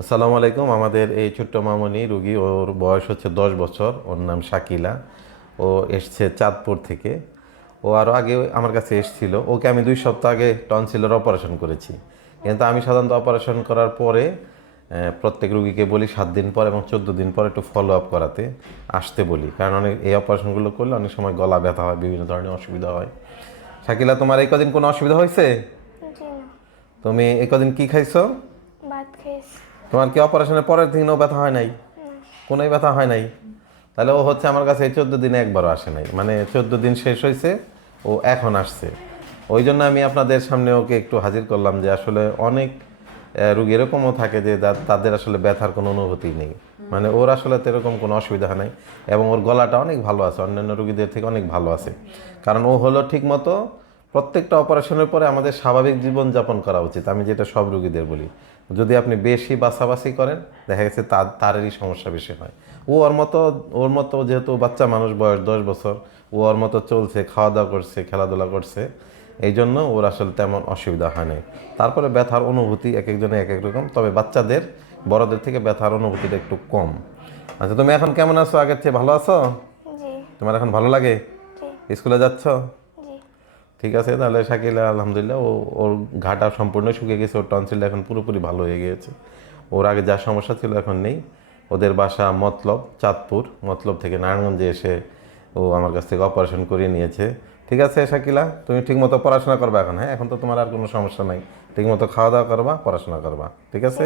আসসালামু আলাইকুম। আমাদের এই ছোট্ট মামনি রুগী ওর বয়স হচ্ছে দশ বছর ওর নাম শাকিলা। ও এসছে চাঁদপুর থেকে। ও আরও আগে আমার কাছে এসছিল। ওকে আমি দুই সপ্তাহ আগে টনসিলের অপারেশন করেছি। কিন্তু আমি সাধারণত অপারেশন করার পরে প্রত্যেক রুগীকে বলি সাত দিন পর এবং চোদ্দ দিন পর একটু ফলো আপ করাতে আসতে বলি। কারণ অনেক এই অপারেশনগুলো করলে অনেক সময় গলা ব্যথা হয় বিভিন্ন ধরনের অসুবিধা হয়। শাকিলা তোমার এই কদিন কোনো অসুবিধা হয়েছে? তুমি এই কদিন কি খাইছো? ভাত তোমার কি অপারেশনের পরের দিনও ব্যথা হয় নাই? কোনোই ব্যথা হয় নাই? তাহলে ও হচ্ছে আমার কাছে এই চোদ্দ দিনে একবারও আসে নাই। মানে চোদ্দ দিন শেষ হয়েছে, ও এখন আসছে। ওই জন্য আমি আপনাদের সামনে ওকে একটু হাজির করলাম যে আসলে অনেক রুগী এরকমও থাকে যে তাদের আসলে ব্যথার কোনো অনুভূতি নেই। মানে ওর আসলে তো এরকম কোনো অসুবিধা নাই এবং ওর গলাটা অনেক ভালো আছে, অন্যান্য রুগীদের থেকে অনেক ভালো আছে। কারণ ও হলো ঠিক মতো প্রত্যেকটা অপারেশনের পরে আমাদের স্বাভাবিক জীবন যাপন করা উচিত, আমি যেটা সব রুগীদের বলি। যদি আপনি বেশি বাছাবাছি করেন দেখা গেছে তার তারেরই সমস্যা বেশি হয়। ও ওর মতো ওর মতো যেহেতু বাচ্চা মানুষ বয়স দশ বছর ও ওর মতো চলছে খাওয়া দাওয়া করছে খেলাধুলা করছে এই জন্য ওর আসলে তেমন অসুবিধা হয় নাই। তারপরে ব্যথার অনুভূতি এক একজনে এক এক রকম তবে বাচ্চাদের বড়দের থেকে ব্যথার অনুভূতিটা একটু কম। আচ্ছা তুমি এখন কেমন আছো? আগের চেয়ে ভালো আছো? তোমার এখন ভালো লাগে? স্কুলে যাচ্ছ? ঠিক আছে, তাহলে শাকিলা আলহামদুলিল্লাহ, ও, ওর ঘাটা সম্পূর্ণ শুকিয়ে গেছে, ওর টনসিলটা এখন পুরোপুরি ভালো হয়ে গিয়েছে। ওর আগে যা সমস্যা ছিল এখন নেই। ওদের বাসা মতলব, চাঁদপুর, মতলব থেকে নারায়ণগঞ্জে এসে ও আমার কাছ থেকে অপারেশন করিয়ে নিয়েছে। ঠিক আছে শাকিলা, তুমি ঠিকমতো পড়াশোনা করবা এখন হ্যাঁ? এখন তো তোমার আর কোনো সমস্যা নাই। ঠিকমতো খাওয়া দাওয়া করবা, পড়াশোনা করবা, ঠিক আছে?